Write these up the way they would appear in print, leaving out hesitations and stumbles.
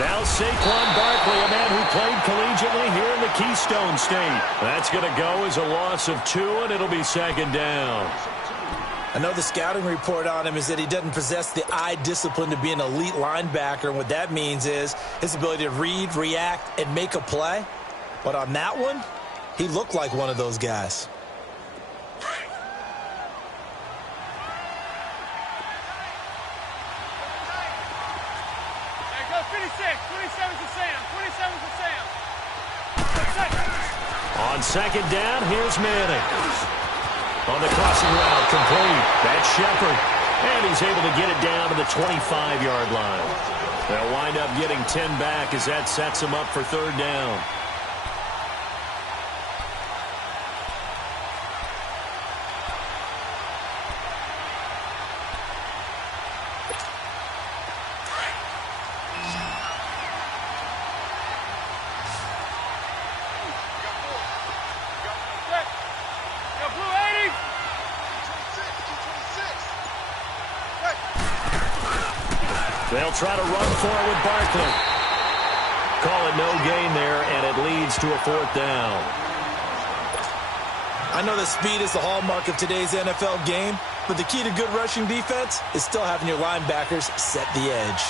Now Saquon Barkley, a man who played collegiately here in the Keystone State. That's going to go as a loss of 2, and it'll be second down. I know the scouting report on him is that he doesn't possess the eye discipline to be an elite linebacker. And what that means is his ability to read, react, and make a play. But on that one, he looked like one of those guys. On second down, here's Manning. On the crossing route, complete. That's Shepard. And he's able to get it down to the 25-yard line. They'll wind up getting 10 back as that sets him up for third down. They'll try to run for it with Barkley. Call it no gain there, and it leads to a fourth down. I know that speed is the hallmark of today's NFL game, but the key to good rushing defense is still having your linebackers set the edge.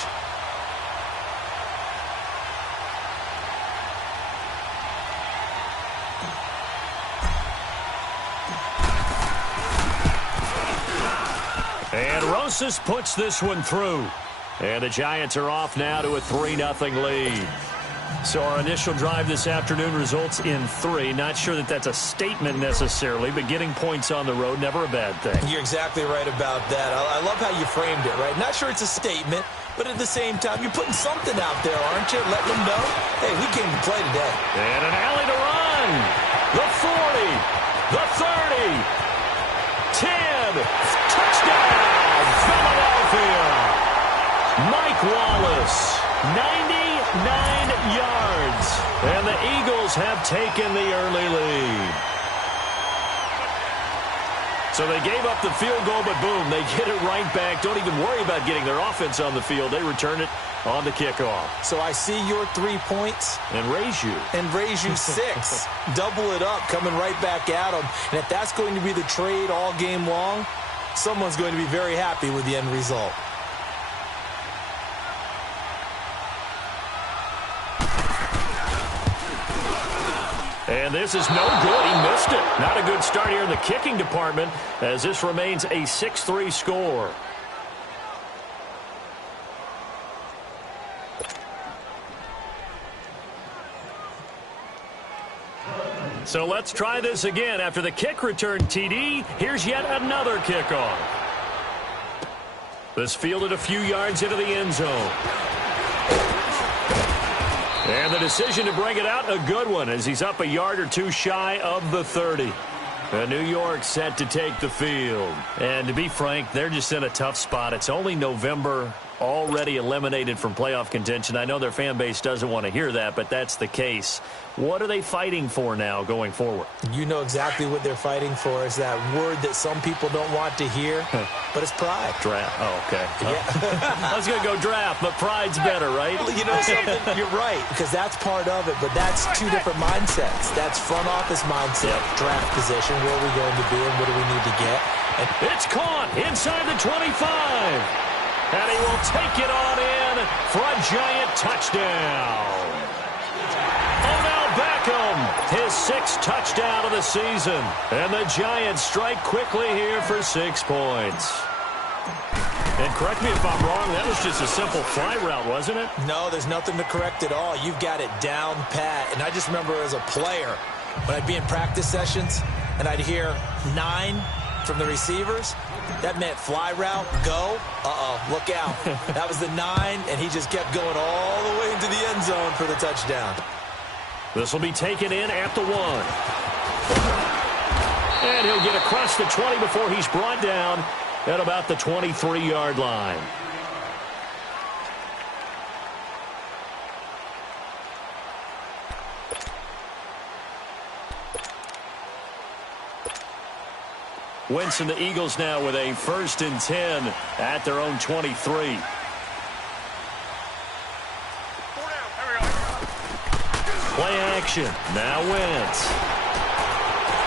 And Rosas puts this one through. And the Giants are off now to a 3-0 lead. So our initial drive this afternoon results in 3. Not sure that that's a statement necessarily, but getting points on the road, never a bad thing. You're exactly right about that. I love how you framed it, right? Not sure it's a statement, but at the same time, you're putting something out there, aren't you? Letting them know, hey, we came to play today. And an alley to run. The 40, the 30, 10, touchdown, Philadelphia. Mike Wallace, 99 yards, and the Eagles have taken the early lead. So they gave up the field goal, but boom, they get it right back. Don't even worry about getting their offense on the field. They return it on the kickoff. So I see your 3 points. And raise you. And raise you 6. Double it up, coming right back at them. And if that's going to be the trade all game long, someone's going to be very happy with the end result. And this is no good. He missed it. Not a good start here in the kicking department as this remains a 6-3 score. So let's try this again. After the kick return TD, here's yet another kickoff. This fielded a few yards into the end zone. And the decision to bring it out, a good one, as he's up a yard or two shy of the 30. New York set to take the field. And to be frank, they're just in a tough spot. It's only November, already eliminated from playoff contention. I know their fan base doesn't want to hear that, but that's the case. What are they fighting for now going forward? You know exactly what they're fighting for. Is that word that some people don't want to hear, but it's pride. Draft. Oh, okay. Yeah. I was going to go draft, but pride's better, right? Well, you know something? You're right, because that's part of it, but that's 2 different mindsets. That's front office mindset, draft position, where are we going to be and what do we need to get. And it's caught inside the 25. And he will take it on in for a giant touchdown. Odell Beckham, his 6th touchdown of the season. And the Giants strike quickly here for 6 points. And correct me if I'm wrong, that was just a simple fly route, wasn't it? No, there's nothing to correct at all. You've got it down pat. And I just remember as a player, when I'd be in practice sessions and I'd hear 9 from the receivers, that meant fly route, go, look out. That was the 9, and he just kept going all the way into the end zone for the touchdown. This will be taken in at the 1. And he'll get across the 20 before he's brought down at about the 23-yard line. Wentz and the Eagles now with a 1st and 10 at their own 23. Play action. Now Wentz.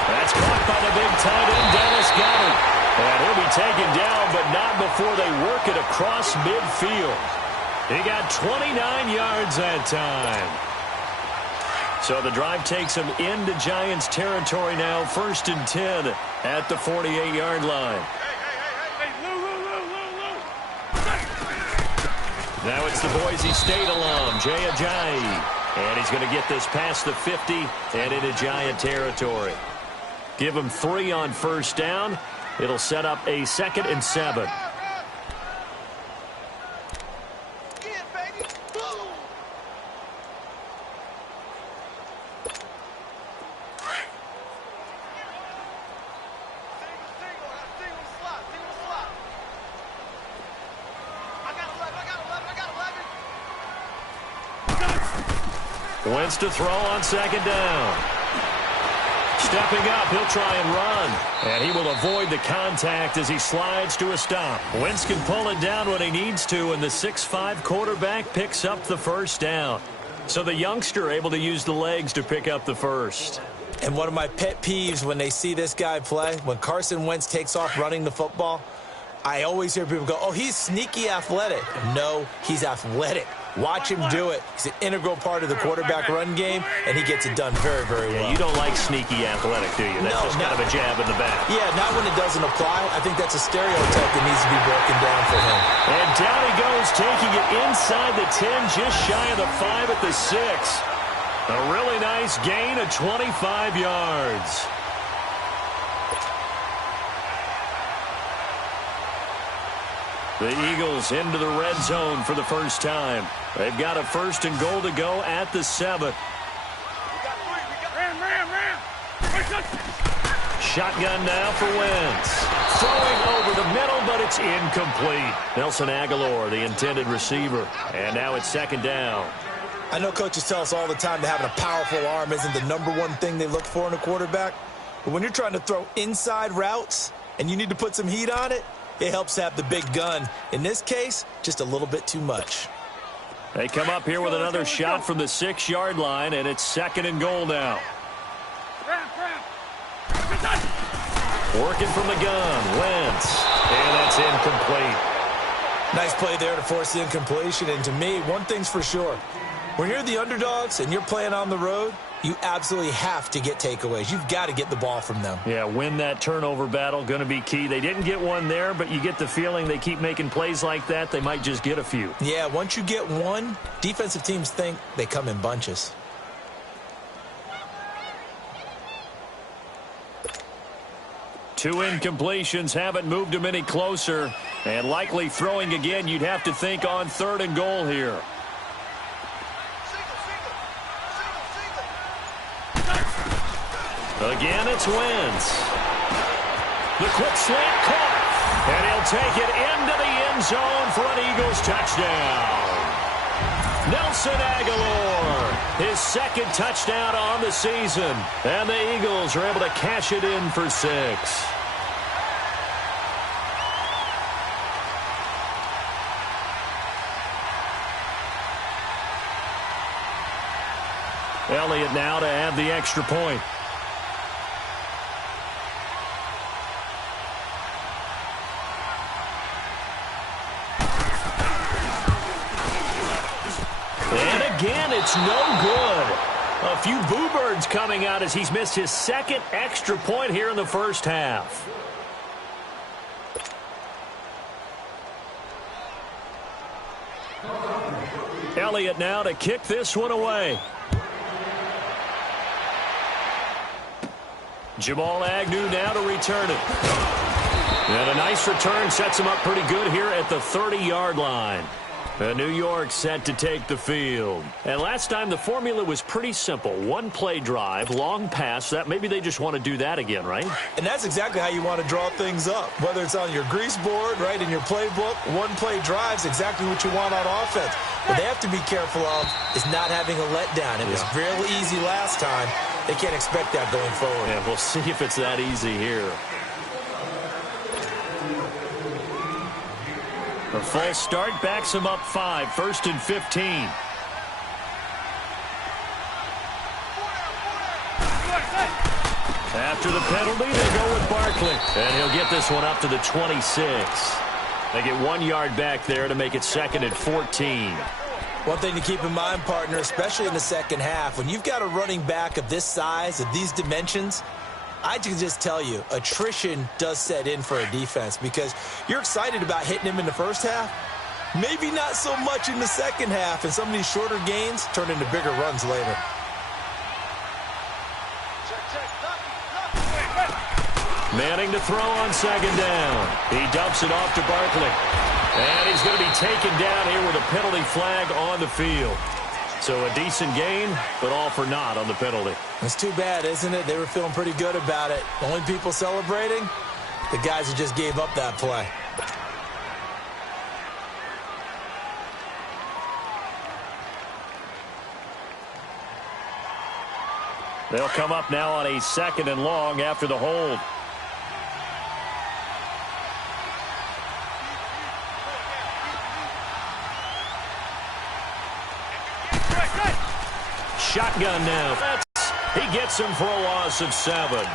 That's caught by the big tight end, Dallas Goedert. And he'll be taken down, but not before they work it across midfield. He got 29 yards that time. So the drive takes him into Giants territory now, 1st and 10 at the 48-yard line. Now it's the Boise State alum, Jay Ajayi. And he's going to get this past the 50 and into Giant territory. Give him 3 on 1st down. It'll set up a 2nd and 7. Wentz to throw on 2nd down. Stepping up, he'll try and run. And he will avoid the contact as he slides to a stop. Wentz can pull it down when he needs to, and the 6'5" quarterback picks up the 1st down. So the youngster able to use the legs to pick up the 1st. And one of my pet peeves when they see this guy play, when Carson Wentz takes off running the football, I always hear people go, oh, he's sneaky athletic. No, he's athletic. Watch him do it. He's an integral part of the quarterback run game, and he gets it done very, very well. Yeah, you don't like sneaky athletic, do you? That's just kind of a jab in the back. Yeah, not when it doesn't apply. I think that's a stereotype that needs to be broken down for him. And down he goes, taking it inside the 10, just shy of the 5 at the 6. A really nice gain of 25 yards. The Eagles into the red zone for the first time. They've got a 1st and goal to go at the 7. Shotgun now for Wentz. Throwing over the middle, but it's incomplete. Nelson Aguilar, the intended receiver. And now it's 2nd down. I know coaches tell us all the time that having a powerful arm isn't the #1 thing they look for in a quarterback. But when you're trying to throw inside routes and you need to put some heat on it, it helps have the big gun. In this case, just a little bit too much. They come up here with another shot from the 6-yard line, and it's 2nd and goal now. Working from the gun, Wentz. And that's incomplete. Nice play there to force the incompletion. And to me, one thing's for sure. When you're the underdogs and you're playing on the road, you absolutely have to get takeaways. You've got to get the ball from them. Yeah, win that turnover battle, going to be key. They didn't get one there, but you get the feeling they keep making plays like that, they might just get a few. Yeah, once you get one, defensive teams think they come in bunches. Two incompletions haven't moved him any closer. And likely throwing again, you'd have to think on 3rd and goal here. Again, it's Wentz. The quick slant caught. And he'll take it into the end zone for an Eagles touchdown. Nelson Aguilar, his 2nd touchdown on the season. And the Eagles are able to cash it in for 6. Elliott now to add the extra point. Again, it's no good. A few boo birds coming out as he's missed his 2nd extra point here in the first half. Elliott now to kick this one away. Jamal Agnew now to return it. And a nice return sets him up pretty good here at the 30-yard line. New York set to take the field. And last time the formula was pretty simple. One play drive, long pass. That maybe they just want to do that again, right? And that's exactly how you want to draw things up. Whether it's on your grease board, right, in your playbook, one play drive's exactly what you want on offense. What they have to be careful of is not having a letdown. It was real easy last time. They can't expect that going forward. Yeah, we'll see if it's that easy here. A full start backs him up 5, 1st and 15. After the penalty, they go with Barkley. And he'll get this one up to the 26. They get 1 yard back there to make it 2nd and 14. One thing to keep in mind, partner, especially in the second half, when you've got a running back of this size, of these dimensions, I can just tell you, attrition does set in for a defense because you're excited about hitting him in the first half. Maybe not so much in the second half, and some of these shorter gains turn into bigger runs later. Manning to throw on 2nd down. He dumps it off to Barkley. And he's going to be taken down here with a penalty flag on the field. So a decent gain, but all for naught on the penalty. It's too bad, isn't it? They were feeling pretty good about it. Only people celebrating, the guys who just gave up that play. They'll come up now on a 2nd and long after the hold. Shotgun now. He gets him for a loss of 7.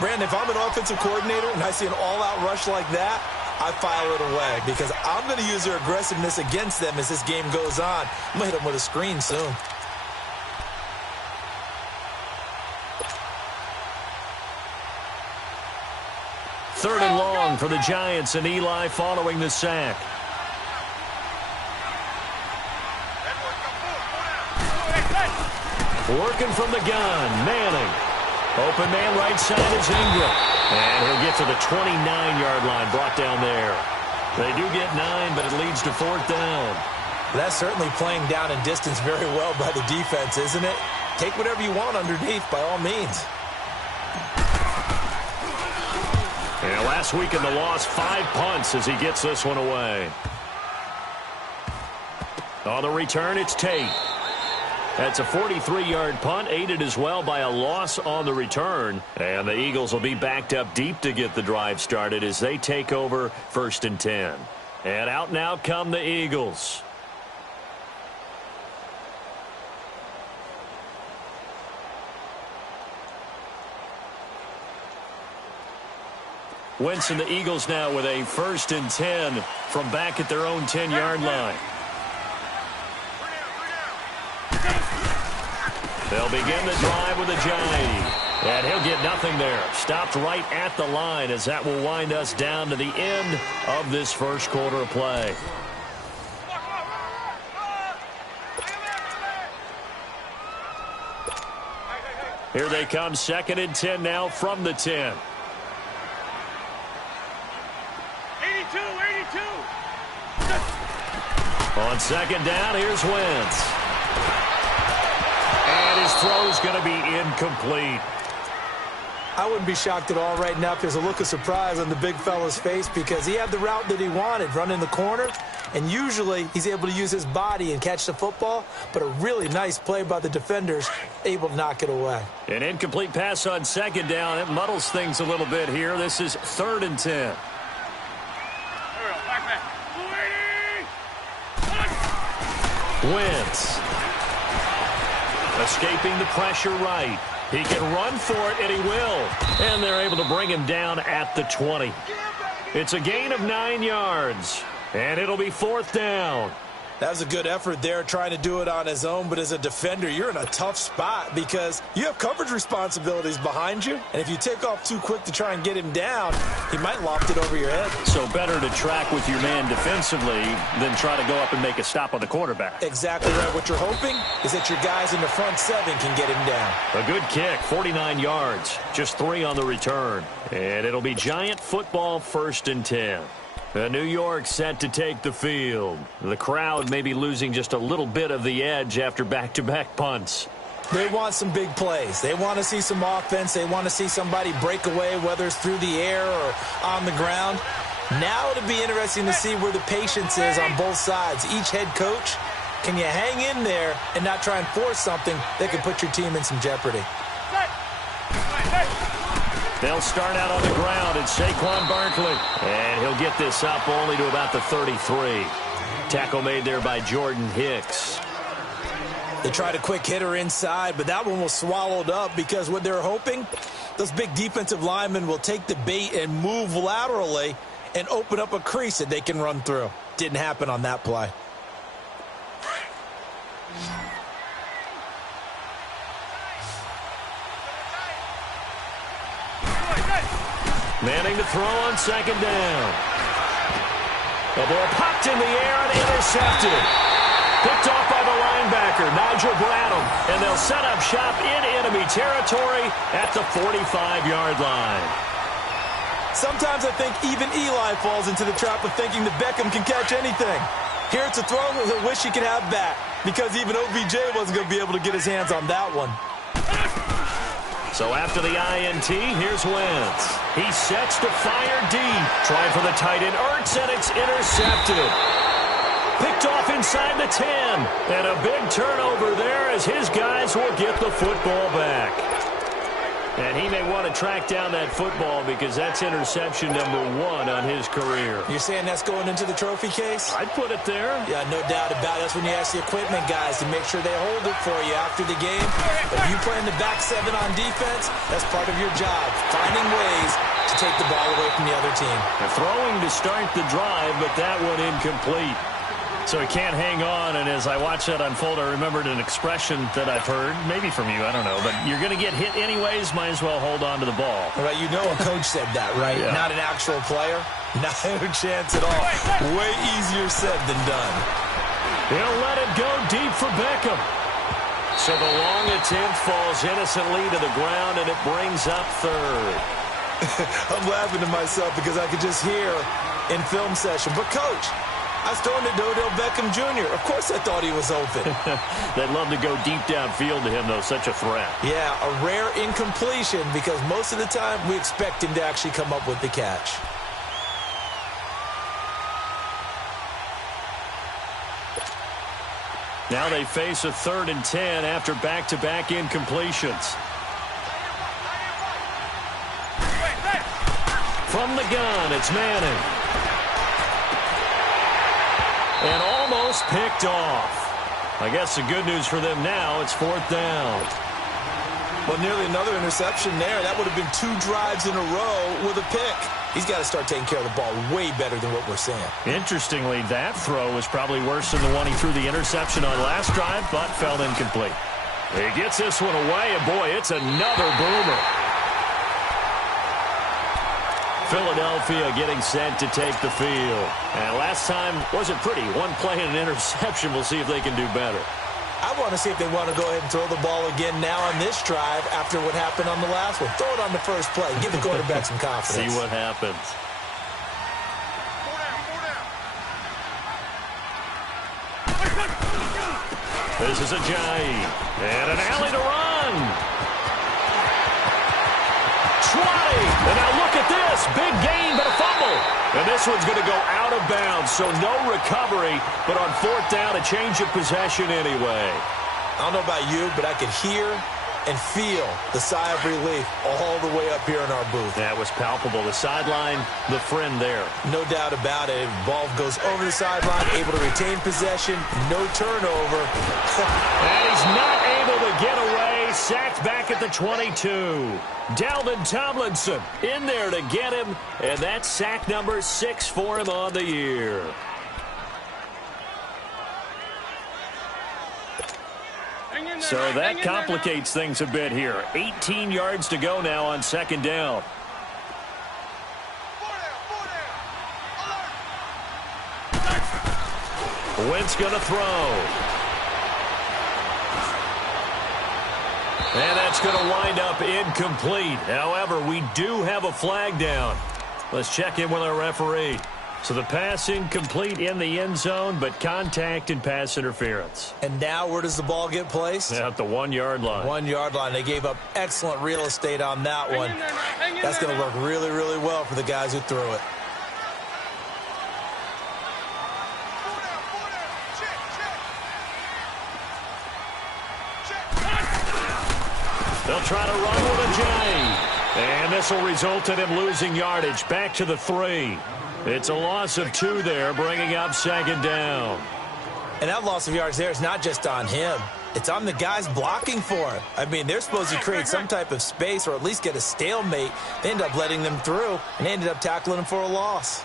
Brandon, if I'm an offensive coordinator and I see an all-out rush like that, I file it away because I'm going to use their aggressiveness against them as this game goes on. I'm going to hit them with a screen soon. Third and long for the Giants, and Eli following the sack. Working from the gun, Manning. Open man right side is Ingram. And he'll get to the 29-yard line, brought down there. They do get 9, but it leads to 4th down. That's certainly playing down in distance very well by the defense, isn't it? Take whatever you want underneath, by all means. And last week in the loss, 5 punts as he gets this one away. On the return, it's Tate. That's a 43-yard punt, aided as well by a loss on the return. And the Eagles will be backed up deep to get the drive started as they take over 1st and 10. And out now come the Eagles. Wentz and the Eagles now with a 1st and 10 from back at their own 10-yard line. They'll begin the drive with a jive. And he'll get nothing there. Stopped right at the line as that will wind us down to the end of this first quarter of play. Here they come, 2nd and 10 now from the 10. 82. On 2nd down, here's Wentz. And his throw's going to be incomplete. I wouldn't be shocked at all right now if there's a look of surprise on the big fella's face because he had the route that he wanted, running the corner, and usually he's able to use his body and catch the football, but a really nice play by the defenders, able to knock it away. An incomplete pass on 2nd down. It muddles things a little bit here. This is 3rd and 10. Wentz. Escaping the pressure right. He can run for it, and he will. And they're able to bring him down at the 20. It's a gain of 9 yards, and it'll be 4th down. That was a good effort there trying to do it on his own, but as a defender, you're in a tough spot because you have coverage responsibilities behind you, and if you take off too quick to try and get him down, he might loft it over your head. So better to track with your man defensively than try to go up and make a stop on the quarterback. Exactly right. What you're hoping is that your guys in the front 7 can get him down. A good kick, 49 yards, just 3 on the return. And it'll be Giant football, 1st and 10. New York set to take the field. The crowd may be losing just a little bit of the edge after back-to-back punts. They want some big plays. They want to see some offense. They want to see somebody break away, whether it's through the air or on the ground. Now it'll be interesting to see where the patience is on both sides. Each head coach, can you hang in there and not try and force something that could put your team in some jeopardy? They'll start out on the ground. It's Saquon Barkley. And he'll get this up only to about the 33. Tackle made there by Jordan Hicks. They tried a quick hitter inside, but that one was swallowed up because what they're hoping, those big defensive linemen will take the bait and move laterally and open up a crease that they can run through. Didn't happen on that play. Manning to throw on second down. The ball popped in the air and intercepted. Picked off by the linebacker, Nigel Bradham. And they'll set up shop in enemy territory at the 45-yard line. Sometimes I think even Eli falls into the trap of thinking that Beckham can catch anything. Here it's a throw he'll wish he could have back because even OBJ wasn't going to be able to get his hands on that one. So after the INT, here's Wentz. He sets to fire deep. Try for the tight end, Ertz, and it's intercepted. Picked off inside the 10. And a big turnover there as his guys will get the football back. And he may want to track down that football because that's interception number 1 on his career. You're saying that's going into the trophy case? I'd put it there. Yeah, no doubt about it. That's when you ask the equipment guys to make sure they hold it for you after the game. But if you play in the back 7 on defense, that's part of your job, finding ways to take the ball away from the other team. They're throwing to start the drive, but that one incomplete. So he can't hang on, and as I watched that unfold, I remembered an expression that I've heard, maybe from you, I don't know, but you're going to get hit anyways, might as well hold on to the ball. Right, you know a coach said that, right? Yeah. Not an actual player? Not a chance at all. Way easier said than done. He'll let it go deep for Beckham. So the long attempt falls innocently to the ground, and it brings up third. I'm laughing to myself because I could just hear in film session, but coach, I was throwing to Odell Beckham Jr. Of course I thought he was open. They'd love to go deep downfield to him, though. Such a threat. Yeah, a rare incompletion because most of the time we expect him to actually come up with the catch. Now they face a 3rd and 10 after back-to-back incompletions. From the gun, it's Manning. And almost picked off. I guess the good news for them now, it's 4th down. Well, nearly another interception there. That would have been 2 drives in a row with a pick. He's got to start taking care of the ball way better than what we're seeing. Interestingly, that throw was probably worse than the one he threw the interception on last drive, but fell incomplete. He gets this one away, and boy, it's another boomer. Philadelphia getting set to take the field. And last time wasn't pretty. One play and an interception. We'll see if they can do better. I want to see if they want to go ahead and throw the ball again now on this drive after what happened on the last one. Throw it on the first play. Give the quarterback some confidence. See what happens. This is Ajayi. And an alley to run. 20. And now look at this. Big gain, but a fumble. And this one's going to go out of bounds, so no recovery. But on 4th down, a change of possession anyway. I don't know about you, but I could hear and feel the sigh of relief all the way up here in our booth. That was palpable. The sideline, the friend there. No doubt about it. Ball goes over the sideline, able to retain possession, no turnover. And he's not able to get away. Sacked back at the 22. Dalvin Tomlinson in there to get him, and that's sack number 6 for him on the year. So that complicates things a bit here. 18 yards to go now on 2nd down. Wentz going to throw. And that's going to wind up incomplete. However, we do have a flag down. Let's check in with our referee. So the pass incomplete in the end zone, but contact and pass interference. And now where does the ball get placed? At the 1-yard line. 1-yard line. They gave up excellent real estate on that one. That's going to work really, really well for the guys who threw it. They'll try to run with Ajayi. And this will result in him losing yardage. Back to the 3. It's a loss of 2 there, bringing up 2nd down. And that loss of yards there is not just on him. It's on the guys blocking for it. I mean, they're supposed to create some type of space or at least get a stalemate. They end up letting them through, and they ended up tackling them for a loss.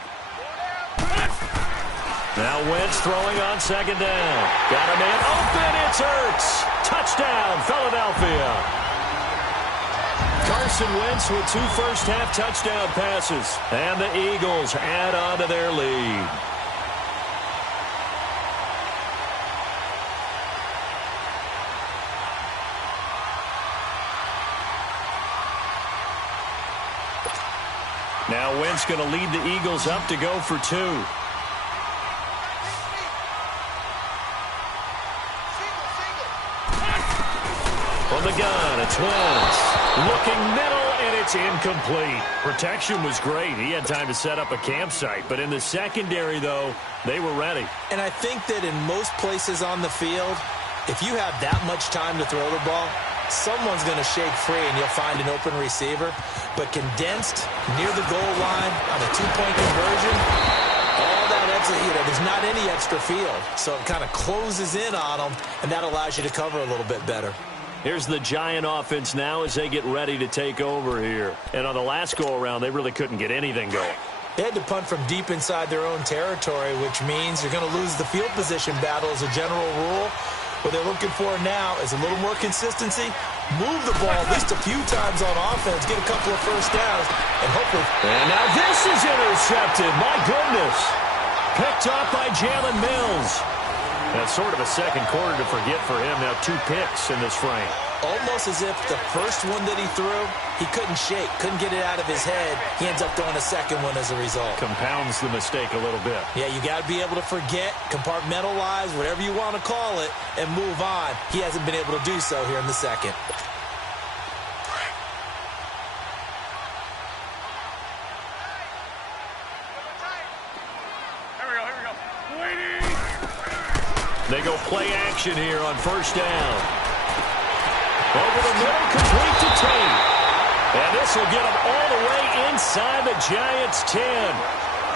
Now Wentz throwing on second down. Got a man open. It's Ertz. Touchdown, Philadelphia. Carson Wentz with 2 first-half touchdown passes. And the Eagles add on to their lead. Now Wentz going to lead the Eagles up to go for 2. From the gun, it's Wentz. Looking middle, and it's incomplete. Protection was great. He had time to set up a campsite. But in the secondary, though, they were ready. And I think that in most places on the field, if you have that much time to throw the ball, someone's going to shake free and you'll find an open receiver. But condensed, near the goal line, on a 2-point conversion, all that extra, there's not any extra field. So it kind of closes in on them, and that allows you to cover a little bit better. Here's the Giant offense now as they get ready to take over here. And on the last go-around, they really couldn't get anything going. They had to punt from deep inside their own territory, which means you're going to lose the field position battle as a general rule. What they're looking for now is a little more consistency, move the ball at least a few times on offense, get a couple of first downs, and hopefully... And now this is intercepted. My goodness. Picked off by Jalen Mills. That's sort of a second quarter to forget for him. Now 2 picks in this frame. Almost as if the first one that he threw, he couldn't shake, couldn't get it out of his head. He ends up throwing a second one as a result. Compounds the mistake a little bit. Yeah, you got to be able to forget, compartmentalize, whatever you want to call it, and move on. He hasn't been able to do so here in the second. They go play action here on first down. Over the middle, complete to Tate. And this will get them all the way inside the Giants' 10.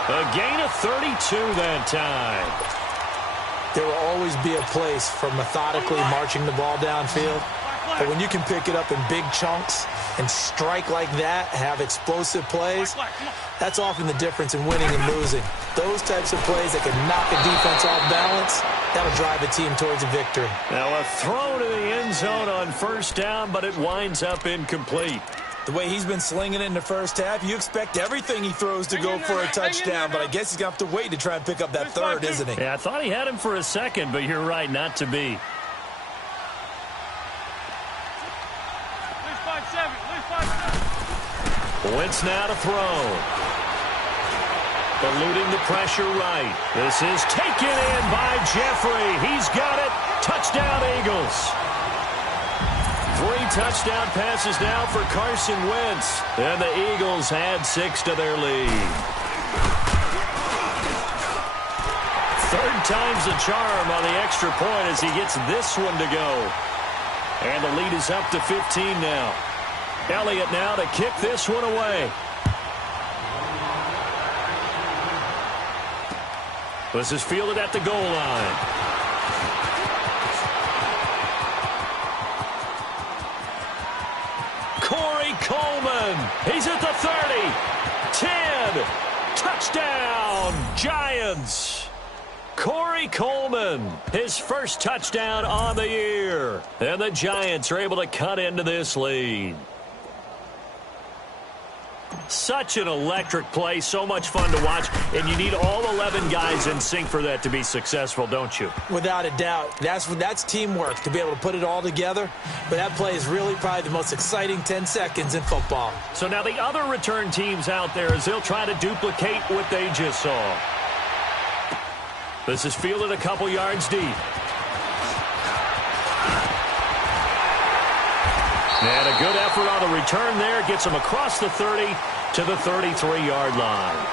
A gain of 32 that time. There will always be a place for methodically marching the ball downfield. But when you can pick it up in big chunks and strike like that, have explosive plays, that's often the difference in winning and losing. Those types of plays that can knock a defense off balance, that'll drive a team towards a victory. Now a throw to the end zone on first down, but it winds up incomplete. The way he's been slinging it in the first half, you expect everything he throws to go for a touchdown, but I guess he's going to have to wait to try and pick up that third, isn't he? Yeah, I thought he had him for a second, but you're right, not to be. Wentz now to throw. Eluding the pressure right. This is taken in by Jeffrey. He's got it. Touchdown, Eagles. 3 touchdown passes now for Carson Wentz. And the Eagles add 6 to their lead. Third time's the charm on the extra point as he gets this one to go. And the lead is up to 15 now. Elliott now to kick this one away. This is fielded at the goal line. Corey Coleman. He's at the 30. 10. Touchdown, Giants. Corey Coleman, his first touchdown on the year. And the Giants are able to cut into this lead. Such an electric play, so much fun to watch, and you need all 11 guys in sync for that to be successful, don't you? Without a doubt. That's teamwork, to be able to put it all together. But that play is really probably the most exciting 10 seconds in football. So now the other return teams out there as they'll try to duplicate what they just saw. This is fielded a couple yards deep. And a good effort on the return there. Gets them across the 30 to the 33-yard line.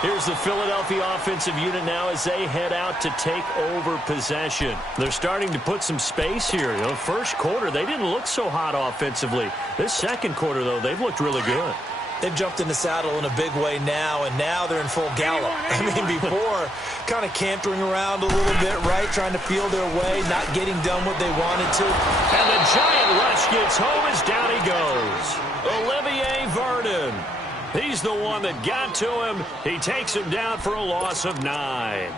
Here's the Philadelphia offensive unit now as they head out to take over possession. They're starting to put some space here. You know, first quarter, they didn't look so hot offensively. This second quarter, though, they've looked really good. They've jumped in the saddle in a big way now, and now they're in full gallop. I mean, before, kind of cantering around a little bit, right, trying to feel their way, not getting done what they wanted to. And the Giant rush gets home as down he goes. Olivier Vernon. He's the one that got to him. He takes him down for a loss of 9.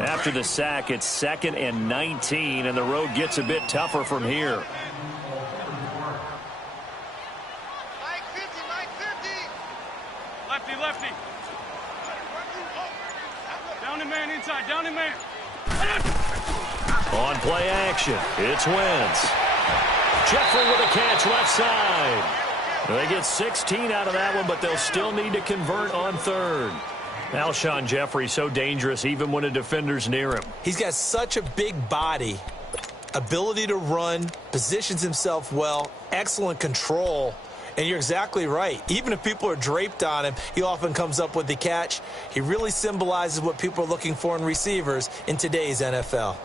After the sack, it's 2nd and 19, and the road gets a bit tougher from here. Lefty, lefty. Down the man inside, down the man. On play action, it's Wentz. Jeffrey with a catch left side. They get 16 out of that one, but they'll still need to convert on 3rd. Alshon Jeffrey so dangerous even when a defender's near him. He's got such a big body, ability to run, positions himself well, excellent control. And you're exactly right. Even if people are draped on him, he often comes up with the catch. He really symbolizes what people are looking for in receivers in today's NFL.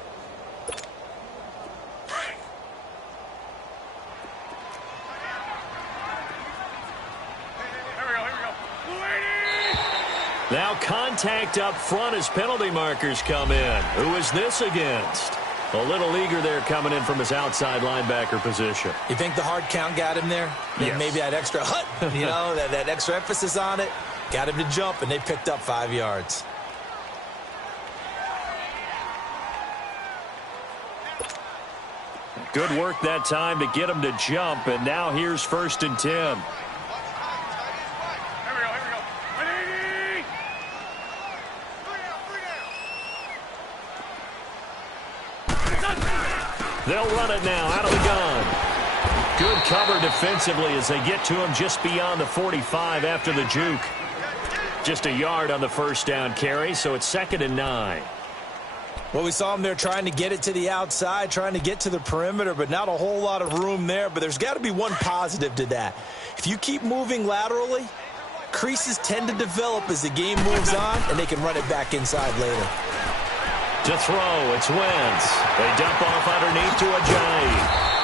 Now contact up front as penalty markers come in. Who is this against? A little eager there coming in from his outside linebacker position. You think the hard count got him there? Yes. Maybe that extra that extra emphasis on it got him to jump, and they picked up 5 yards. Good work that time to get him to jump, and now here's 1st and 10. They'll run it now out of the gun. Good cover defensively as they get to him just beyond the 45 after the juke. Just a yard on the 1st down carry, so it's 2nd and 9. Well, we saw him there trying to get it to the outside, trying to get to the perimeter, but not a whole lot of room there. But there's got to be one positive to that. If you keep moving laterally, creases tend to develop as the game moves on, and they can run it back inside later. To throw, it's Wentz. They dump off underneath to Ajayi.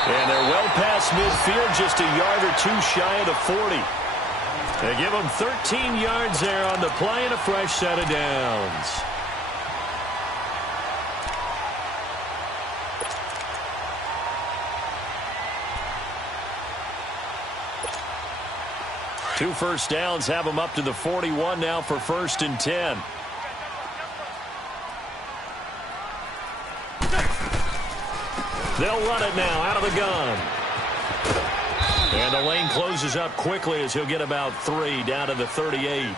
And they're well past midfield, just a yard or 2 shy of the 40. They give them 13 yards there on the play and a fresh set of downs. Two first downs have them up to the 41 now for 1st and 10. They'll run it now out of the gun. And the lane closes up quickly as he'll get about 3 down to the 38.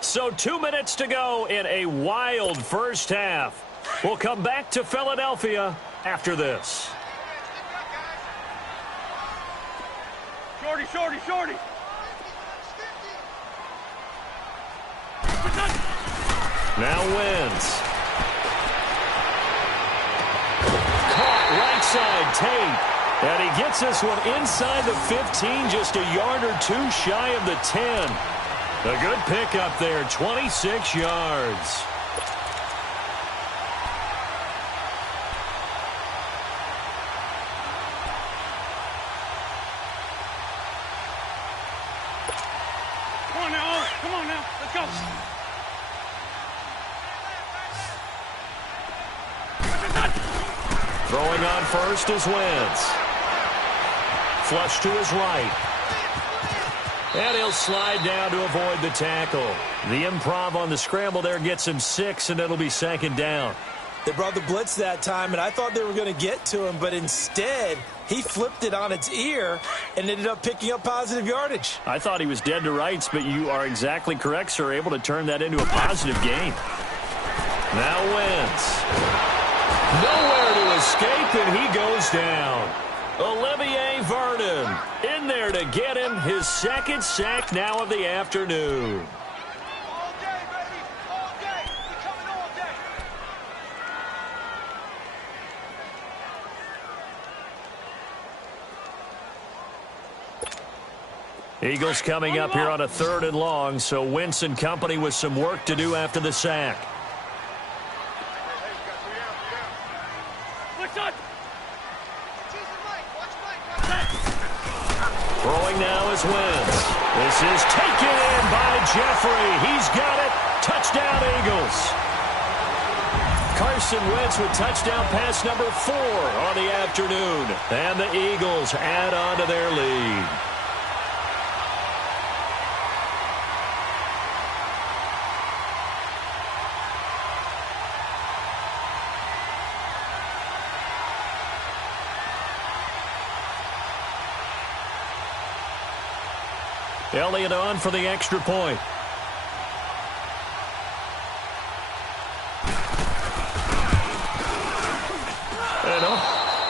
So 2 minutes to go in a wild first half. We'll come back to Philadelphia after this. Shorty, shorty, shorty. Now Wentz. Caught right side Tate. And he gets this one inside the 15, just a yard or 2 shy of the 10. A good pickup there, 26 yards. Come on now, come on now, let's go. Throwing on first is Wentz. Flush to his right. And he'll slide down to avoid the tackle. The improv on the scramble there gets him 6, and it'll be 2nd down. They brought the blitz that time, and I thought they were going to get to him, but instead he flipped it on its ear and ended up picking up positive yardage. I thought he was dead to rights, but you are exactly correct, sir. Able to turn that into a positive gain. Now Wentz. Nowhere to escape, and he goes down. Olivier Vernon in there to get him his 2nd sack now of the afternoon. All day, baby, all day. We coming all day. Eagles coming up here on a 3rd and long, so Wentz and company with some work to do after the sack. Throwing now is Wentz. This is taken in by Jeffrey. He's got it. Touchdown, Eagles. Carson Wentz with touchdown pass number 4 on the afternoon. And the Eagles add on to their lead. Elliott on for the extra point.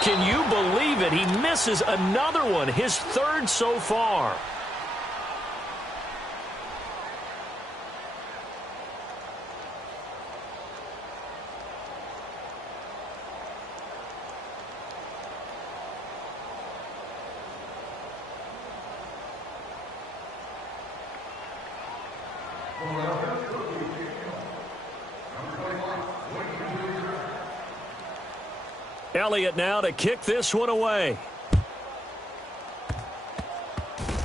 Can you believe it? He misses another one, his 3rd so far. Elliott now to kick this one away.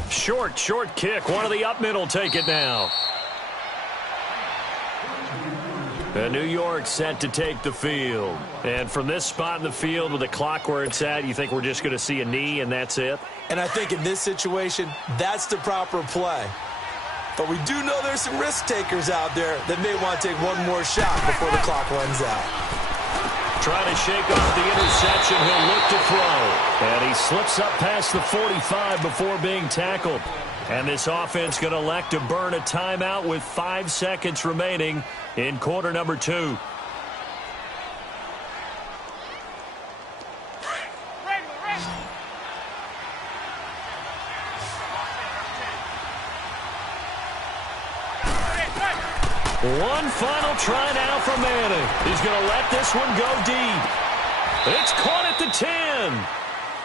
Short kick. One of the up middle take it now. And New York set to take the field. And from this spot in the field with the clock where it's at, you think we're just going to see a knee and that's it? And I think in this situation, that's the proper play. But we do know there's some risk takers out there that may want to take one more shot before the clock runs out. Trying to shake off the interception. He'll look to throw. And he slips up past the 45 before being tackled. And this offense going to elect to burn a timeout with 5 seconds remaining in quarter number 2. One final try now for Manning. He's going to let this one go deep. It's caught at the 10.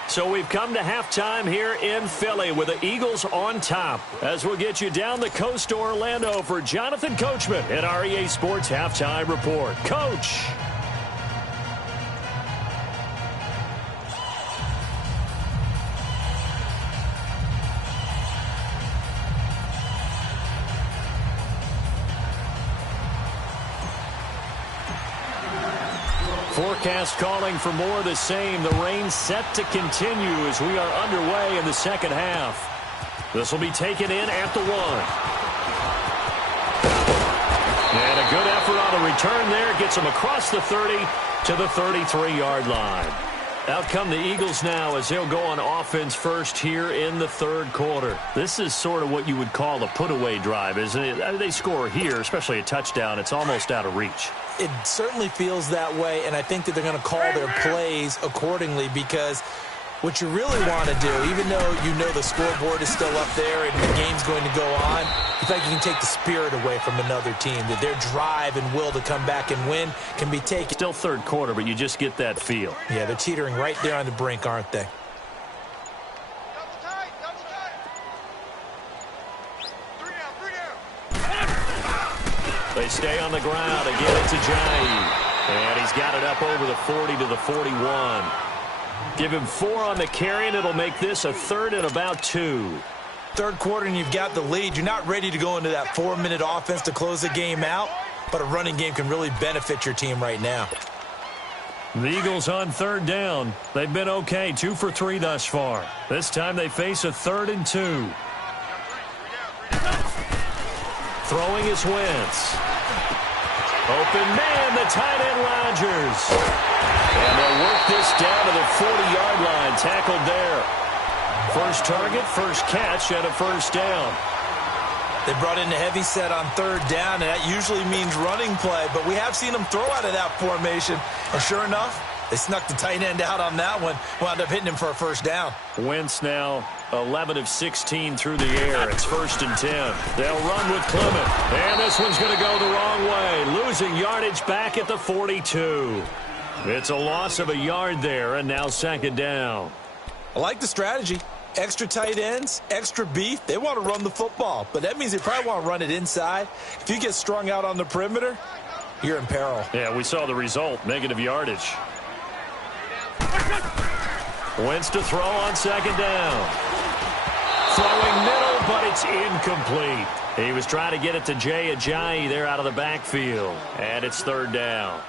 So we've come to halftime here in Philly with the Eagles on top. As we'll get you down the coast to Orlando for Jonathan Coachman at our EA Sports Halftime Report. Coach. Forecast calling for more of the same. The rain set to continue as we are underway in the second half. This will be taken in at the 1. And a good effort on the return there. Gets him across the 30 to the 33-yard line. Out come the Eagles now as they'll go on offense first here in the 3rd quarter. This is sort of what you would call a put-away drive, isn't it? They score here, especially a touchdown. It's almost out of reach. It certainly feels that way, and I think that they're going to call their plays accordingly because what you really want to do, even though you know the scoreboard is still up there and the game's going to go on, you think you can take the spirit away from another team, that their drive and will to come back and win can be taken. Still 3rd quarter, but you just get that feel. Yeah, they're teetering right there on the brink, aren't they? They stay on the ground. Again, it's Ajayi. And he's got it up over the 40 to the 41. Give him 4 on the carry, and it'll make this a 3rd and about 2. 3rd quarter, and you've got the lead. You're not ready to go into that 4-minute offense to close the game out, but a running game can really benefit your team right now. The Eagles on 3rd down. They've been okay, 2 for 3 thus far. This time they face a 3rd and 2. Throwing is Wentz. Open man, the tight end Rodgers. And they'll work this down to the 40-yard line. Tackled there. First target, first catch, and a 1st down. They brought in the heavy set on 3rd down, and that usually means running play. But we have seen them throw out of that formation. And sure enough, they snuck the tight end out on that one. Wound up hitting him for a 1st down. Wentz now 11 of 16 through the air. It's 1st and 10. They'll run with Clement. And this one's going to go the wrong way. Losing yardage back at the 42. It's a loss of a yard there, and now 2nd down. I like the strategy. Extra tight ends, extra beef, they want to run the football. But that means they probably want to run it inside. If you get strung out on the perimeter, you're in peril. Yeah, we saw the result, negative yardage. Wentz to throw on second down. Throwing middle, but it's incomplete. He was trying to get it to Jay Ajayi there out of the backfield. And it's third down.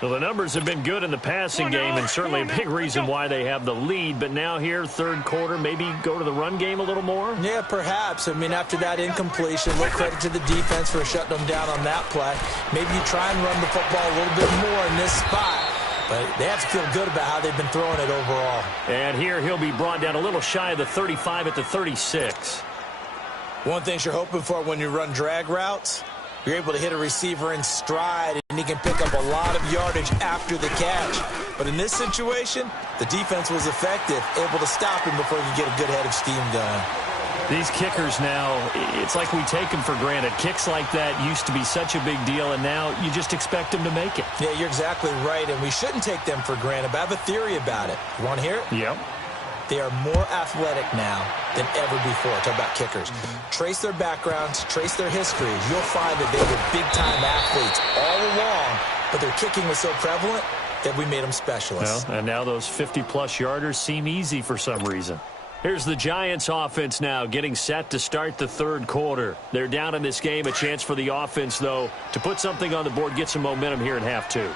Well, the numbers have been good in the passing game, and certainly a big reason why they have the lead. But now here, third quarter, maybe go to the run game a little more? Yeah, perhaps. I mean, after that incompletion, a little credit to the defense for shutting them down on that play. Maybe you try and run the football a little bit more in this spot. But they have to feel good about how they've been throwing it overall. And here he'll be brought down a little shy of the 35 at the 36. One thing you're hoping for when you run drag routes, you're able to hit a receiver in stride, and he can pick up a lot of yardage after the catch. But in this situation, the defense was effective, able to stop him before he could get a good head of steam going. These kickers now, it's like we take them for granted. Kicks like that used to be such a big deal, and now you just expect them to make it. Yeah, you're exactly right, and we shouldn't take them for granted. But I have a theory about it. You want to hear it? Yep. They are more athletic now than ever before. Talk about kickers. Trace their backgrounds, trace their histories. You'll find that they were big-time athletes all along, but their kicking was so prevalent that we made them specialists. Well, and now those 50-plus yarders seem easy for some reason. Here's the Giants offense now getting set to start the third quarter. They're down in this game. A chance for the offense, though, to put something on the board, get some momentum here in half two.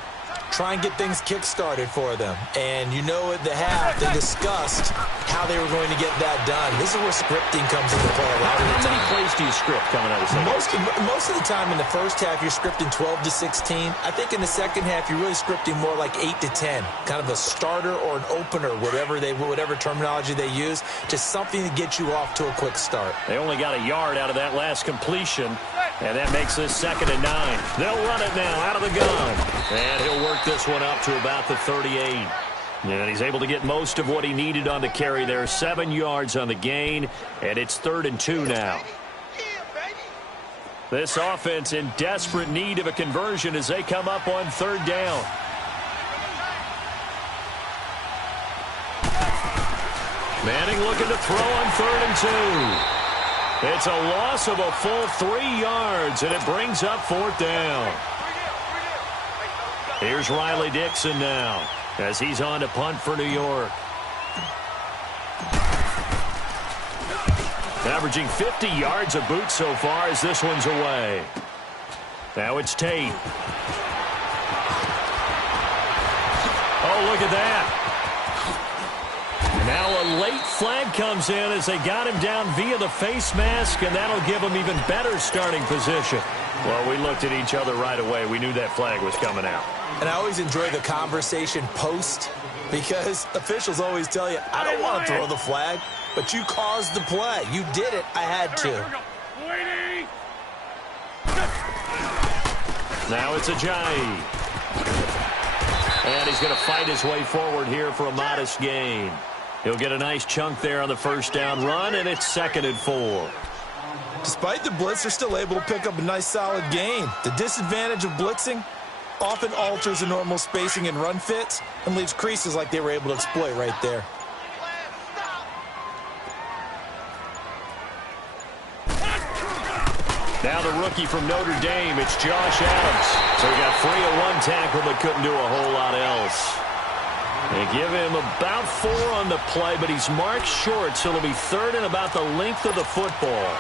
Try and get things kick-started for them. And you know at the half, they discussed how they were going to get that done. This is where scripting comes into play a lot of the time. How many plays do you script coming out of the second? Most of the time in the first half, you're scripting 12 to 16. I think in the second half, you're really scripting more like 8 to 10. Kind of a starter or an opener, whatever terminology they use. Just something to get you off to a quick start. They only got a yard out of that last completion. And that makes this 2nd and 9. They'll run it now out of the gun. And he'll work this one up to about the 38. And he's able to get most of what he needed on the carry there. 7 yards on the gain. And it's 3rd and 2 now. This offense in desperate need of a conversion as they come up on 3rd down. Manning looking to throw on 3rd and 2. It's a loss of a full 3 yards, and it brings up 4th down. Here's Riley Dixon now as he's on to punt for New York. Averaging 50 yards a boot so far as this one's away. Now it's Tate. Oh, look at that. Now a late flag comes in as they got him down via the face mask, and that'll give him even better starting position. Well, we looked at each other right away. We knew that flag was coming out. And I always enjoy the conversation post because officials always tell you, I don't want to throw the flag, but you caused the play. You did it. I had to. Now it's Ajayi. And he's going to fight his way forward here for a modest gain. He'll get a nice chunk there on the first down run, and it's 2nd and 4. Despite the blitz, they're still able to pick up a nice solid gain. The disadvantage of blitzing often alters the normal spacing and run fits and leaves creases like they were able to exploit right there. Now the rookie from Notre Dame, it's Josh Adams. So he got free of one tackle but couldn't do a whole lot else. They give him about 4 on the play, but he's marked short, so it'll be 3rd and about the length of the football.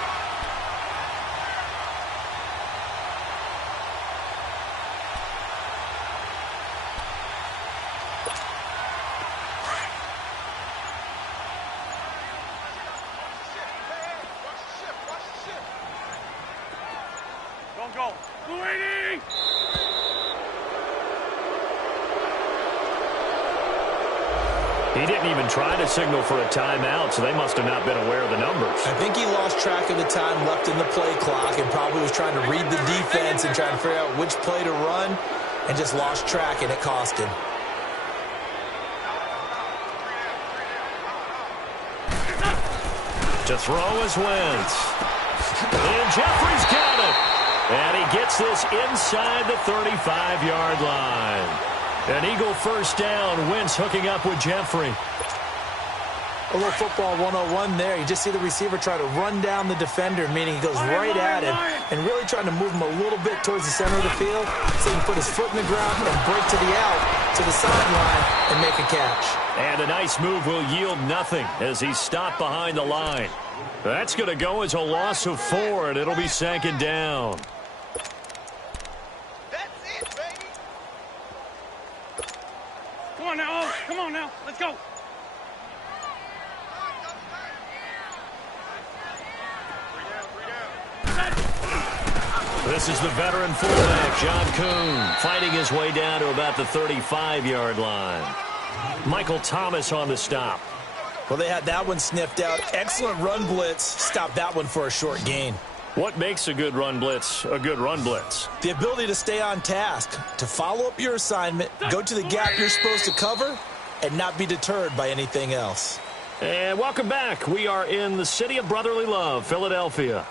Don't go. Bleeding! He didn't even try to signal for a timeout, so they must have not been aware of the numbers. I think he lost track of the time left in the play clock and probably was trying to read the defense and trying to figure out which play to run and just lost track, and it cost him. To throw is Wentz. And Jeffrey's got it. And he gets this inside the 35-yard line. An Eagle first down. Wentz hooking up with Jeffrey. A little football 101 there. You just see the receiver try to run down the defender, meaning he goes right at him and really trying to move him a little bit towards the center of the field so he can put his foot in the ground and break to the out, to the sideline, and make a catch. And a nice move will yield nothing as he's stopped behind the line. That's going to go as a loss of 4, and it'll be 2nd down. That's it, baby. Come on now, come on now, let's go. This is the veteran fullback, John Kuhn, fighting his way down to about the 35-yard line. Michael Thomas on the stop. Well, they had that one sniffed out. Excellent run blitz. Stopped that one for a short gain. What makes a good run blitz a good run blitz? The ability to stay on task, to follow up your assignment, go to the gap you're supposed to cover, and not be deterred by anything else. And welcome back. We are in the city of brotherly love, Philadelphia.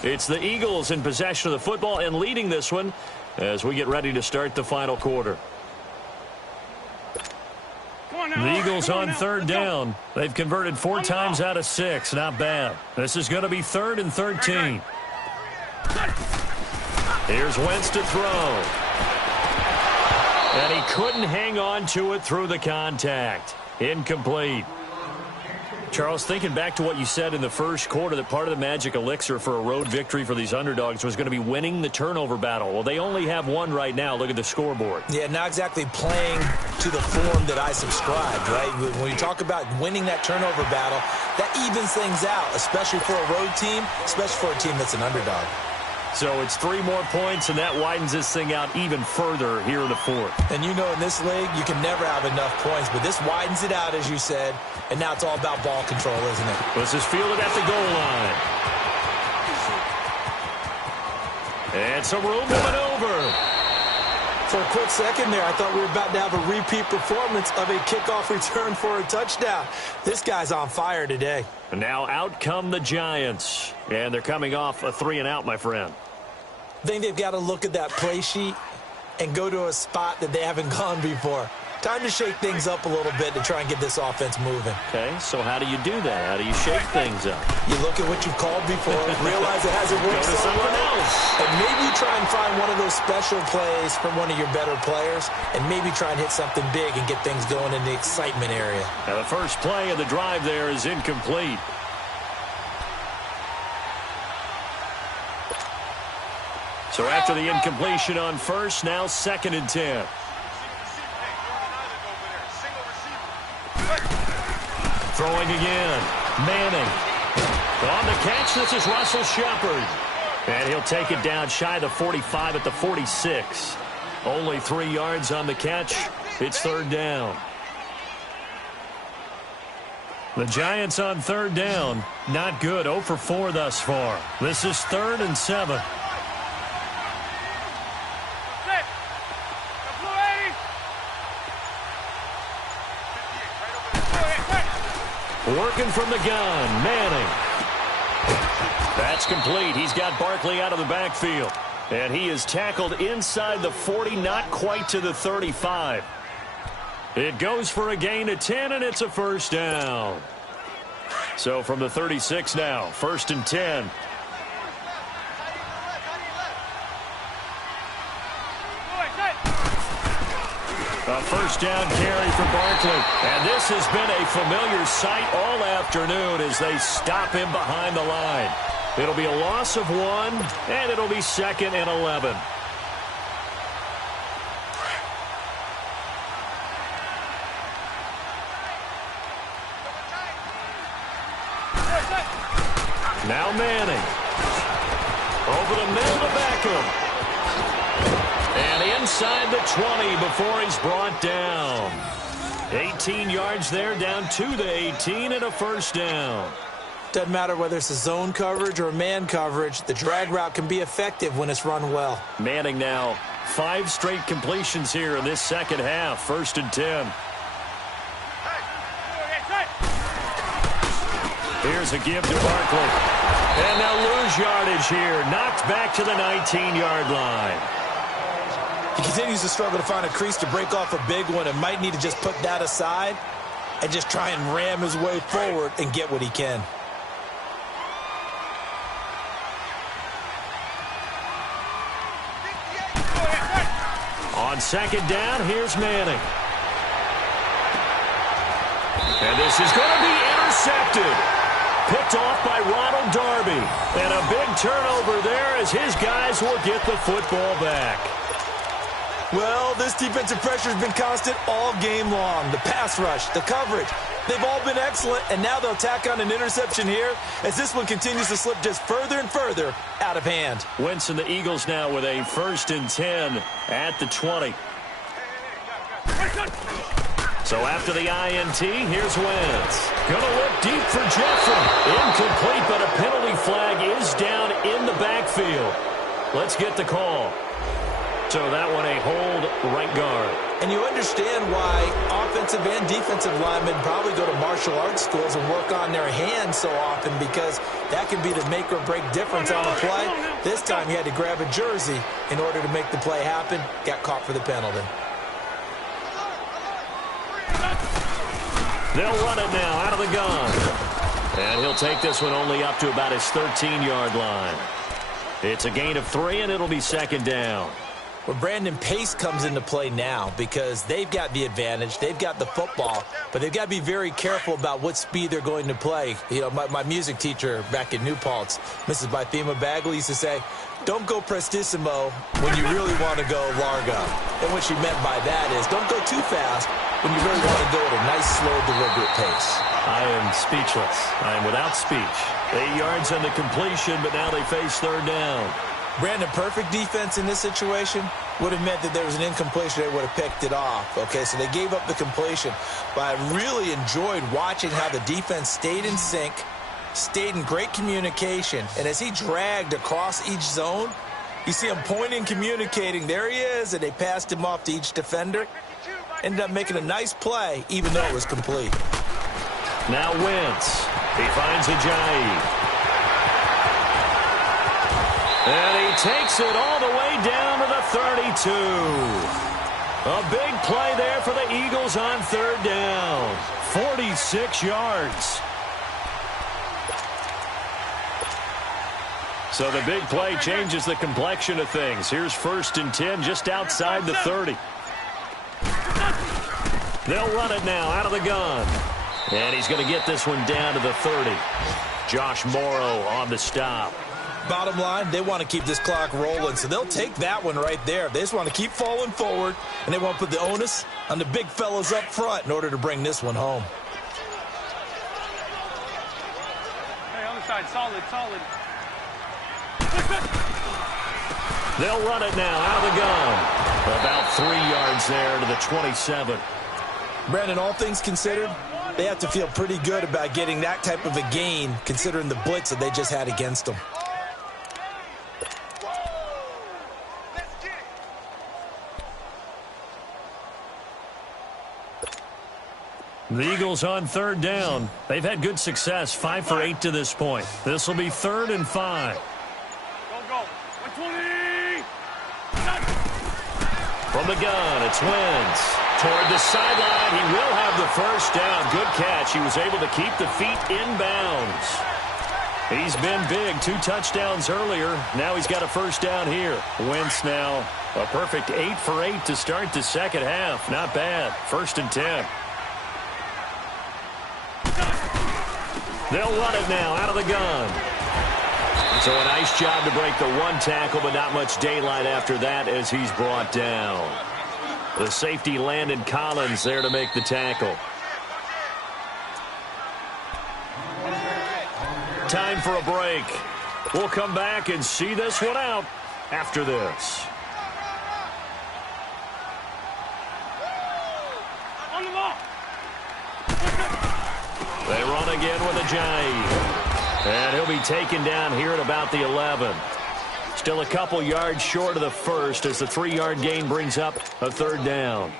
It's the Eagles in possession of the football and leading this one as we get ready to start the final quarter. The Eagles on 3rd down. They've converted 4 times out of 6. Not bad. This is going to be 3rd and 13. Here's Wentz to throw. And he couldn't hang on to it through the contact. Incomplete. Charles, thinking back to what you said in the first quarter, that part of the magic elixir for a road victory for these underdogs was going to be winning the turnover battle. Well, they only have one right now. Look at the scoreboard. Yeah, not exactly playing to the form that I subscribed, right? When you talk about winning that turnover battle, that evens things out, especially for a road team, especially for a team that's an underdog. So it's 3 more points, and that widens this thing out even further here in the 4th. And you know in this league, you can never have enough points, but this widens it out, as you said, and now it's all about ball control, isn't it? This is fielded at the goal line. And some room to maneuver. For a quick second there, I thought we were about to have a repeat performance of a kickoff return for a touchdown. This guy's on fire today. And now out come the Giants. And they're coming off a 3-and-out, my friend. I think they've got to look at that play sheet and go to a spot that they haven't gone before. Time to shake things up a little bit to try and get this offense moving. Okay, so how do you do that? How do you shake things up? You look at what you've called before, realize it hasn't worked Go to something else. and maybe try and find one of those special plays from one of your better players, and maybe try and hit something big and get things going in the excitement area. Now the first play of the drive there is incomplete. So after the incompletion on first, now 2nd and 10. Throwing again. Manning. On the catch, this is Russell Shepard. And he'll take it down shy of the 45 at the 46. Only 3 yards on the catch. It's 3rd down. The Giants on 3rd down. Not good. 0 for 4 thus far. This is 3rd and 7. Working from the gun, Manning. That's complete. He's got Barkley out of the backfield. And he is tackled inside the 40, not quite to the 35. It goes for a gain of 10, and it's a 1st down. So from the 36 now, 1st and 10. A 1st down carry for Barkley. And this has been a familiar sight all afternoon as they stop him behind the line. It'll be a loss of 1, and it'll be 2nd and 11. Now Manning. Over the middle to Beckham. And inside the 20 before he's brought down. 18 yards there, down to the 18, and a 1st down. Doesn't matter whether it's a zone coverage or man coverage, the drag route can be effective when it's run well. Manning now 5 straight completions here in this 2nd half. 1st and 10. Here's a give to Barkley. And they'll lose yardage here. Knocked back to the 19-yard line. He continues to struggle to find a crease to break off a big one and might need to just put that aside and just try and ram his way forward and get what he can. On second down, here's Manning. And this is going to be intercepted. Picked off by Ronald Darby. And a big turnover there as his guys will get the football back. Well, this defensive pressure has been constant all game long. The pass rush, the coverage, they've all been excellent, and now they'll tack on an interception here as this one continues to slip just further and further out of hand. Wentz and the Eagles now with a 1st and 10 at the 20. So after the INT, here's Wentz. Going to look deep for Jeffrey. Incomplete, but a penalty flag is down in the backfield. Let's get the call. So that one a hold right guard. And you understand why offensive and defensive linemen probably go to martial arts schools and work on their hands so often, because that can be the make or break difference on a play. This time he had to grab a jersey in order to make the play happen. Got caught for the penalty. They'll run it now out of the gun. And he'll take this one only up to about his 13-yard line. It's a gain of 3, and it'll be 2nd down. Well, Brandon, pace comes into play now because they've got the advantage. They've got the football, but they've got to be very careful about what speed they're going to play. You know, my music teacher back in New Paltz, Mrs. Bythema Bagley, used to say, don't go prestissimo when you really want to go largo. And what she meant by that is don't go too fast when you really want to go at a nice, slow, deliberate pace. I am speechless. I am without speech. 8 yards on the completion, but now they face 3rd down. Brandon, perfect defense in this situation would have meant that there was an incompletion. They would have picked it off. Okay, so they gave up the completion. But I really enjoyed watching how the defense stayed in sync, stayed in great communication. And as he dragged across each zone, you see him pointing, communicating. There he is, and they passed him off to each defender. Ended up making a nice play, even though it was complete. Now Wentz. He finds Ajayi. And he takes it all the way down to the 32. A big play there for the Eagles on 3rd down. 46 yards. So the big play changes the complexion of things. Here's 1st and 10 just outside the 30. They'll run it now out of the gun. And he's going to get this one down to the 30. Josh Morrow on the stop. Bottom line, they want to keep this clock rolling, so they'll take that one right there. They just want to keep falling forward, and they want to put the onus on the big fellas up front in order to bring this one home. Hey, other side, solid, solid. They'll run it now out of the gun. About 3 yards there to the 27. Brandon, all things considered, they have to feel pretty good about getting that type of a gain, considering the blitz that they just had against them. The Eagles on 3rd down. They've had good success, 5 for 8 to this point. This will be 3rd and 5. Go, go. 120. From the gun, it's Wentz. Toward the sideline, he will have the 1st down. Good catch. He was able to keep the feet in bounds. He's been big. 2 touchdowns earlier. Now he's got a 1st down here. Wentz now a perfect 8 for 8 to start the 2nd half. Not bad. 1st and 10. They'll run it now out of the gun. So a nice job to break the 1 tackle, but not much daylight after that as he's brought down. The safety Landon Collins there to make the tackle. Time for a break. We'll come back and see this one out after this. On the ball. They run again with Ajayi. And he'll be taken down here at about the 11. Still a couple yards short of the 1st as the 3-yard gain brings up a 3rd down.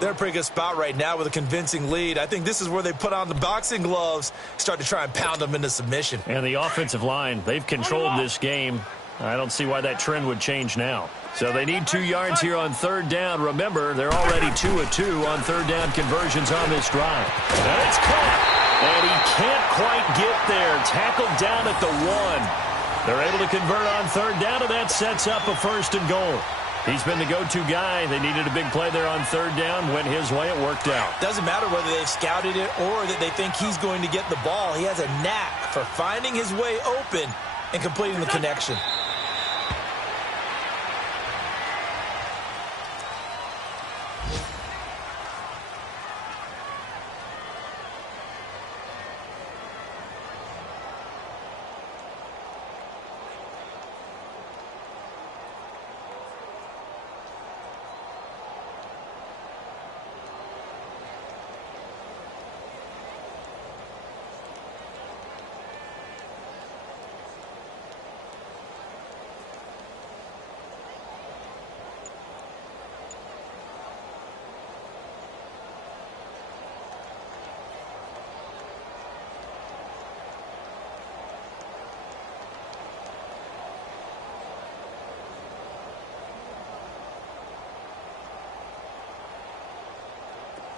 They're in a pretty good spot right now with a convincing lead. I think this is where they put on the boxing gloves, start to try and pound them into submission. And the offensive line, they've controlled this game I don't see why that trend would change now. So they need 2 yards here on third down. Remember, they're already 2 of 2 on third down conversions on this drive. And it's caught. And he can't quite get there. Tackled down at the 1. They're able to convert on third down, and that sets up a 1st and goal. He's been the go-to guy. They needed a big play there on third down. Went his way. It worked out. Doesn't matter whether they've scouted it or that they think he's going to get the ball. He has a knack for finding his way open and completing the connection.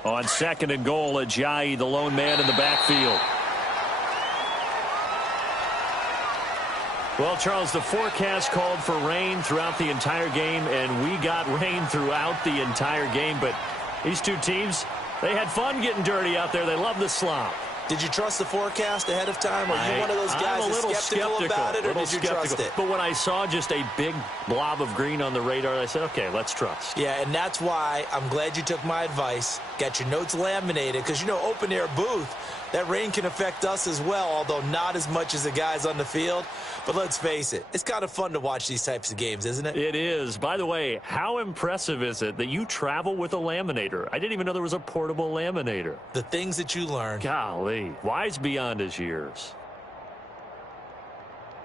On 2nd and goal, Ajayi, the lone man in the backfield. Well, Charles, the forecast called for rain throughout the entire game, and we got rain throughout the entire game. But these two teams, they had fun getting dirty out there. They love the slop. Did you trust the forecast ahead of time? Are you one of those guys that's skeptical about it, or did you trust it? But when I saw just a big blob of green on the radar, I said, okay, let's trust. Yeah, and that's why I'm glad you took my advice. Got your notes laminated, because, you know, open-air booth, that rain can affect us as well, although not as much as the guys on the field. But let's face it, it's kind of fun to watch these types of games, isn't it? It is. By the way, how impressive is it that you travel with a laminator? I didn't even know there was a portable laminator. The things that you learn. Golly, wise beyond his years.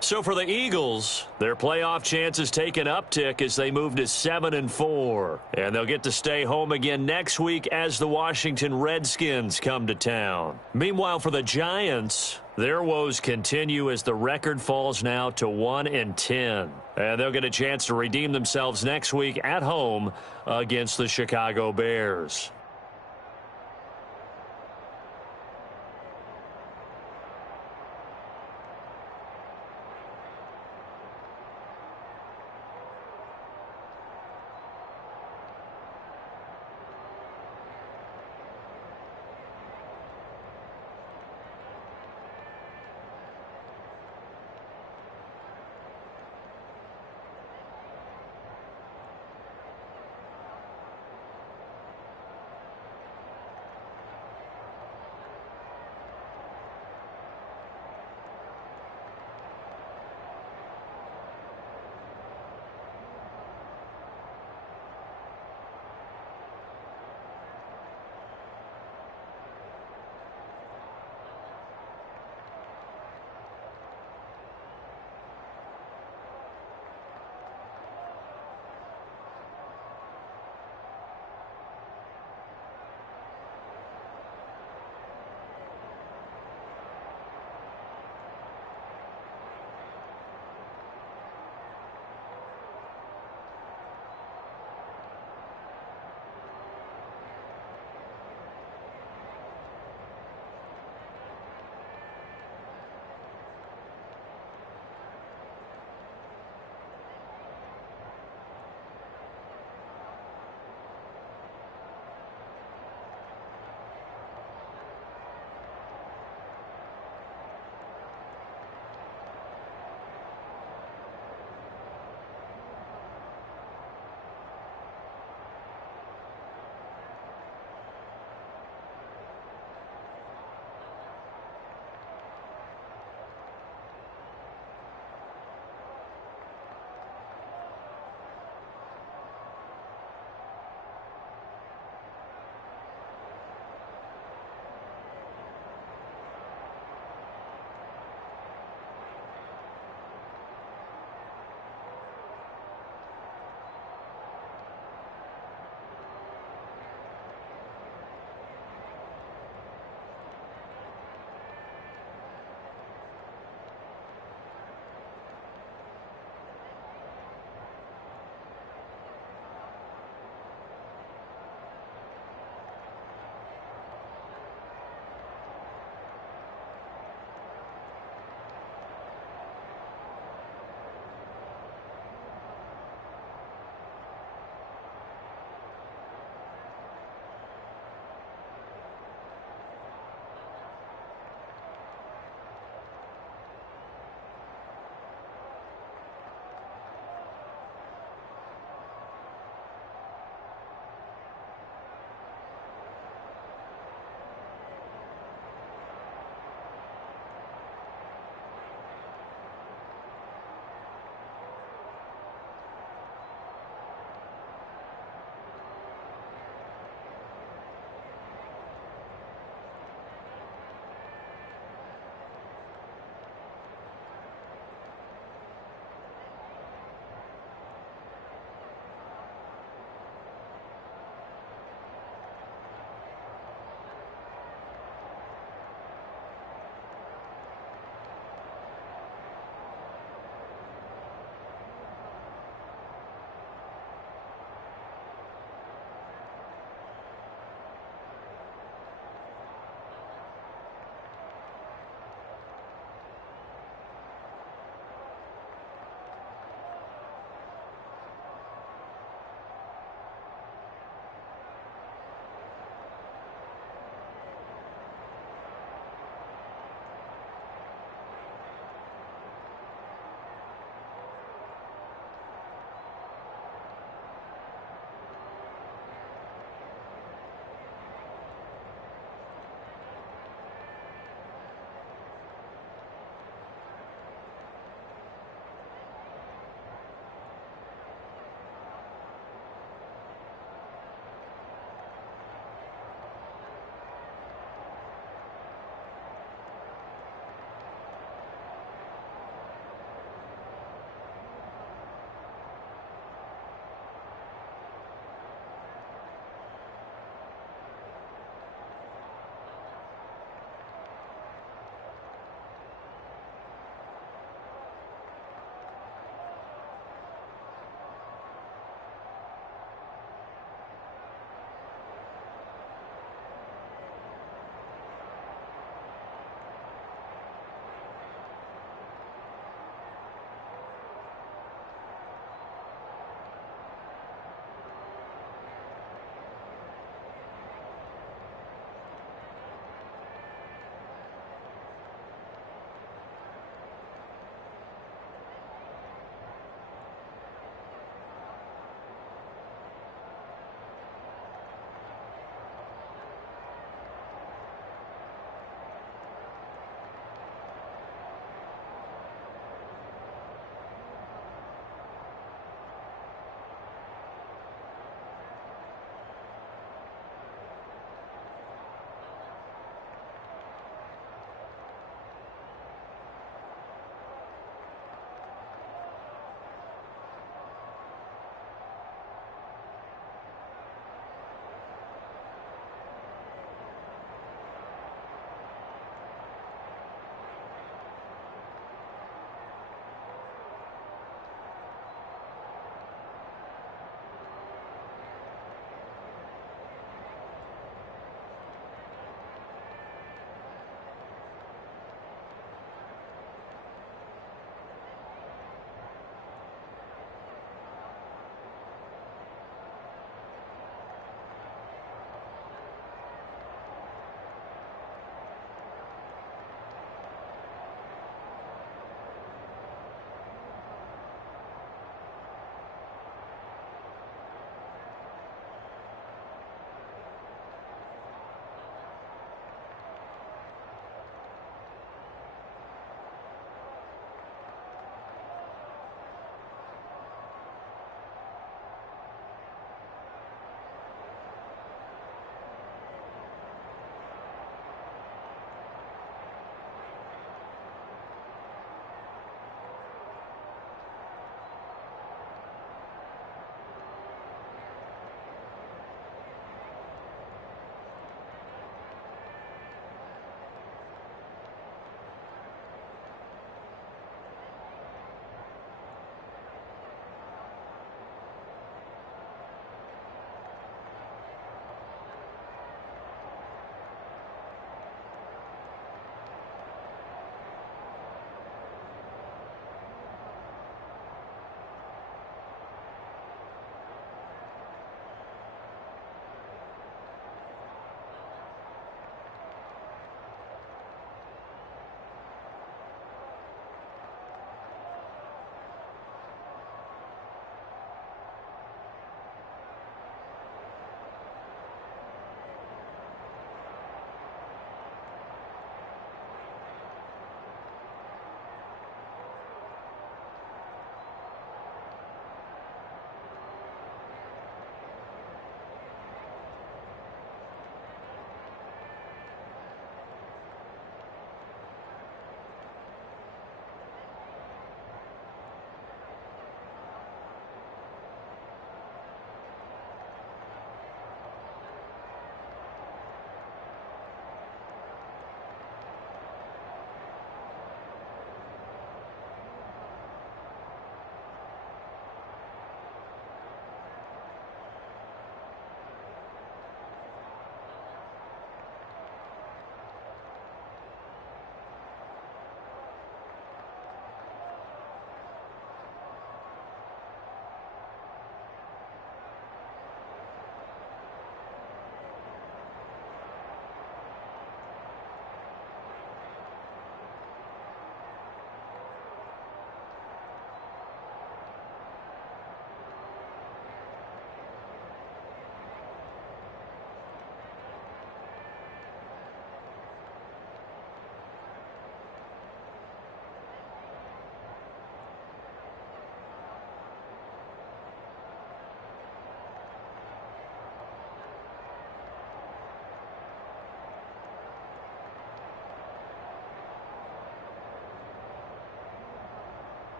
So for the Eagles, their playoff chances take an uptick as they move to 7-4. And they'll get to stay home again next week as the Washington Redskins come to town. Meanwhile, for the Giants, their woes continue as the record falls now to 1-10. And they'll get a chance to redeem themselves next week at home against the Chicago Bears.